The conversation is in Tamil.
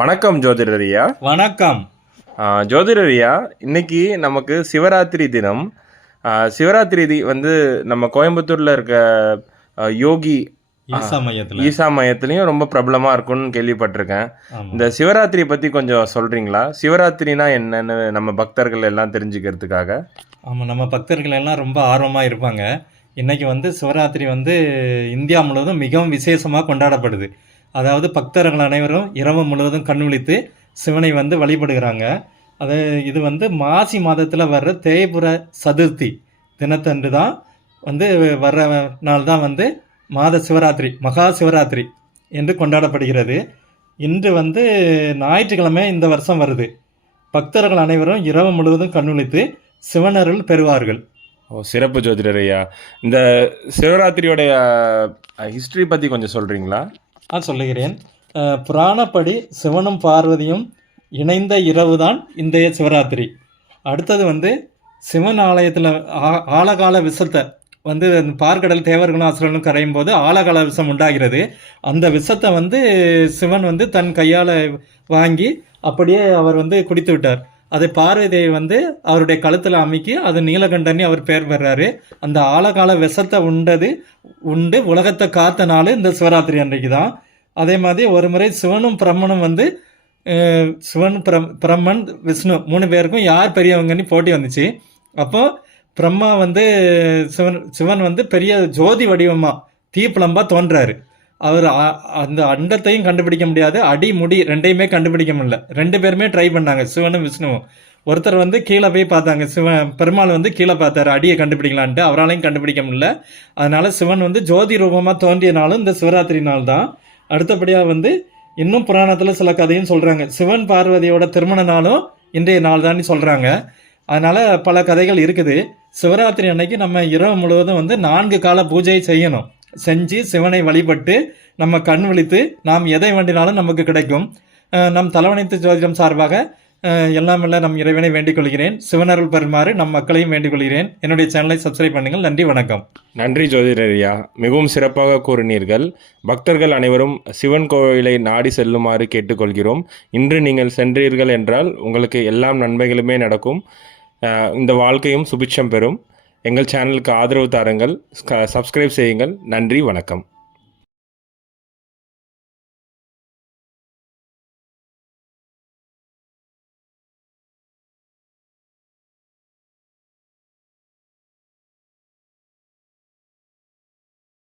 வணக்கம் ஜோதிடரியா. வணக்கம். ஜோதிடரியா, இன்னைக்கு நமக்கு சிவராத்திரி தினம். சிவராத்திரி வந்து நம்ம கோயம்புத்தூரில் இருக்க யோகி ஈசா மையத்துலேயும் ரொம்ப பிரபலமாக இருக்கும்னு கேள்விப்பட்டிருக்கேன். இந்த சிவராத்திரி பற்றி கொஞ்சம் சொல்கிறீங்களா? சிவராத்திரினா என்னன்னு நம்ம பக்தர்கள் எல்லாம் தெரிஞ்சுக்கிறதுக்காக. ஆமாம், நம்ம பக்தர்கள் எல்லாம் ரொம்ப ஆர்வமாக இருப்பாங்க. இன்றைக்கி வந்து சிவராத்திரி வந்து இந்தியா முழுவதும் மிகவும் விசேஷமாக கொண்டாடப்படுது. அதாவது பக்தர்கள் அனைவரும் இரவு முழுவதும் கண் விழித்து சிவனை வந்து வழிபடுகிறாங்க. இது வந்து மாசி மாதத்தில் வர்ற தேய்புர சதுர்த்தி தினத்தன்று தான் வந்து வர்ற நாள் தான் வந்து மாத சிவராத்திரி, மகா சிவராத்திரி என்று கொண்டாடப்படுகிறது. இன்று வந்து ஞாயிற்றுக்கிழமை இந்த வருஷம் வருது. பக்தர்கள் அனைவரும் இரவு முழுவதும் கண் விழித்து சிவனருள் பெறுவார்கள். சிறப்பு ஜோதிடரையா. இந்த சிவராத்திரியோடைய ஹிஸ்டரி பற்றி கொஞ்சம் சொல்கிறீங்களா? சொல்லுகிறேன். புராணப்படி சிவனும் பார்வதியும் இணைந்த இரவு தான் இன்றைய சிவராத்திரி. அடுத்தது வந்து சிவன் ஆலயத்தில் ஆழகால விஷத்தை வந்து பார்க்கடல் தேவர்களும் அசுரர்களும் கரையும் போது ஆழகால விஷம் உண்டாகிறது. அந்த விஷத்தை வந்து சிவன் வந்து தன் கையால் வாங்கி அப்படியே அவர் வந்து குடித்து விட்டார். அதை பார்வதியை வந்து அவருடைய கழுத்தில் அமைக்கி அது நீலகண்டனி அவர் பெயர் பெறாரு. அந்த ஆழகால விஷத்தை உண்டு உலகத்தை காத்த நாள் இந்த சிவராத்திரி அன்றைக்கு தான். அதே மாதிரி ஒரு முறை சிவனும் பிரம்மனும் வந்து சிவன் பிரம்மன் விஷ்ணு 3 பேருக்கும் யார் பெரியவங்கன்னு போட்டி வந்துச்சு. அப்போ பிரம்மா வந்து சிவன் வந்து பெரிய ஜோதி வடிவமாக தீப்பிளம்பா தோன்றாரு. அவர் அந்த அண்டத்தையும் கண்டுபிடிக்க முடியாது, அடி முடி ரெண்டையுமே கண்டுபிடிக்க முடியல. 2 பேருமே ட்ரை பண்ணாங்க, சிவனும் விஷ்ணுவும். ஒருத்தர் வந்து கீழே போய் பார்த்தாங்க, பெருமாள் வந்து கீழே பார்த்தாரு அடியை கண்டுபிடிக்கலான்ட்டு, அவராலையும் கண்டுபிடிக்க முடியல. அதனால சிவன் வந்து ஜோதி ரூபமாக தோன்றிய நாளும் இந்த சிவராத்திரி நாள் தான். அடுத்தபடியாக வந்து இன்னும் புராணத்தில் சில கதையும் சொல்கிறாங்க. சிவன் பார்வதியோட திருமண நாளும் இன்றைய நாள் தான் சொல்கிறாங்க. அதனால் பல கதைகள் இருக்குது. சிவராத்திரி அன்னைக்கு நம்ம இரவு முழுவதும் வந்து 4 கால பூஜை செய்யணும். செஞ்சு சிவனை வழிபட்டு நம்ம கண் விழித்து நாம் எதை வேண்டினாலும் நமக்கு கிடைக்கும். நம் தலைவனைத்து ஜோதிடம் சார்பாக எல்லாம் நம் இறைவனை வேண்டிக் கொள்கிறேன். சிவனருள் பெறுமாறு நம் மக்களையும் வேண்டிக் கொள்கிறேன். என்னுடைய சேனலை சப்ஸ்கிரைப் பண்ணுங்கள். நன்றி, வணக்கம். நன்றி ஜோதிடரியா, மிகவும் சிறப்பாக கூறினீர்கள். பக்தர்கள் அனைவரும் சிவன் கோவிலை நாடி செல்லுமாறு கேட்டுக்கொள்கிறோம். இன்று நீங்கள் சென்றீர்கள் என்றால் உங்களுக்கு எல்லாம் நன்மைகளுமே நடக்கும். இந்த வாழ்க்கையும் சுபிட்சம் பெறும். எங்கள் சேனலுக்கு ஆதரவு தாருங்கள், சப்ஸ்கிரைப் செய்யுங்கள். நன்றி, வணக்கம்.